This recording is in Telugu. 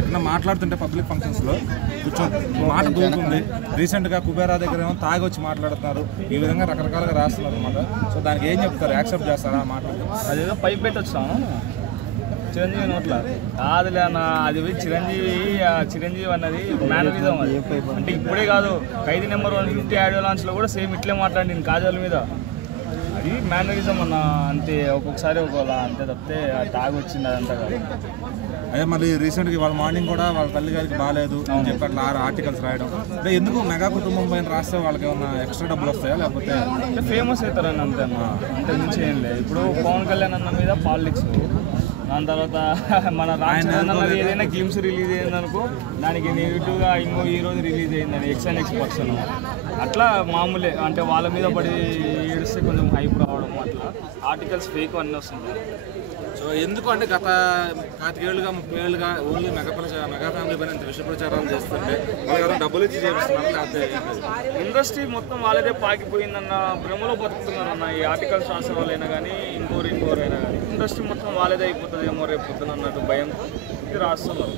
ఎక్కడ మాట్లాడుతుంటే పబ్లిక్ ఫంక్షన్స్లో కొంచెం మాట దూరుతుంది. రీసెంట్గా కుబేరా దగ్గర ఏమో తాగి వచ్చి మాట్లాడుతున్నారు. ఈ విధంగా రకరకాలుగా రాస్తున్నారు అనమాట. సో దానికి ఏం చెప్తారు? యాక్సెప్ట్ చేస్తారా మాట్లాడుతూ? అదేదో పైప్ పెట్టి వచ్చాము చిరంజీవి నోట్ల కాదులే అన్న. అది చిరంజీవి అన్నది మేనరిజం. అది అంటే ఇప్పుడే కాదు, ఖైదీ నెంబర్ 150 ఆడియో లాంచ్లో కూడా సేమ్ ఇట్లే మాట్లాడింది కాజల్ మీద. అది మేనరిజం అన్న, అంతే. ఒక్కొక్కసారి ఒకలా అంతే తప్పితే తాగి వచ్చింది అదంతా కాదు. అదే మళ్ళీ రీసెంట్గా వాళ్ళ మార్నింగ్ కూడా వాళ్ళ తల్లి గారికి బాగాలేదు అని చెప్పి అట్లా ఆర్టికల్స్ రాయడం. అంటే ఎందుకు మెగా కుటుంబం పైన రాస్తే వాళ్ళకి ఏమన్నా ఎక్స్ట్రా డబ్బులు వస్తాయా లేకపోతే ఫేమస్ అవుతారని అంతే అన్న, అంతే నుంచి ఏం లేదు. ఇప్పుడు పవన్ కళ్యాణ్ అన్న మీద పాలిటిక్స్, దాని తర్వాత మన రాజధాని ఏదైనా గేమ్స్ రిలీజ్ అయిందనుకో దానికి నెగిటివ్గా ఇంకో ఈరోజు రిలీజ్ అయిందని X పర్సన్ అట్లా మామూలే. అంటే వాళ్ళ మీద పడి ఏడిస్తే కొంచెం హైప్ రావడం, అట్లా ఆర్టికల్స్ ఫేక్ అన్నీ వస్తుంది. సో ఎందుకు అంటే గత 25 ఏళ్ళుగా 30 ఏళ్ళుగా ఓన్లీ మెగా ఫ్యామిలీ పైన ఇంత విష ప్రచారాలు చేస్తుంటే వాళ్ళు డబ్బులు ఇచ్చి చేపిస్తున్నారు. లేకపోతే ఇండస్ట్రీ మొత్తం వాళ్ళదే పాకిపోయిందన్న భ్రమలో బతుకుతున్నారన్న ఈ ఆర్టికల్స్ రాసే వాళ్ళైనా కానీ ఇంకోరైనా కానీ. ఇండస్ట్రీ మొత్తం వాళ్ళదే అయిపోతుందేమో రేపు పొద్దున అన్నట్టు భయంతో ఇది రాస్తున్నారు.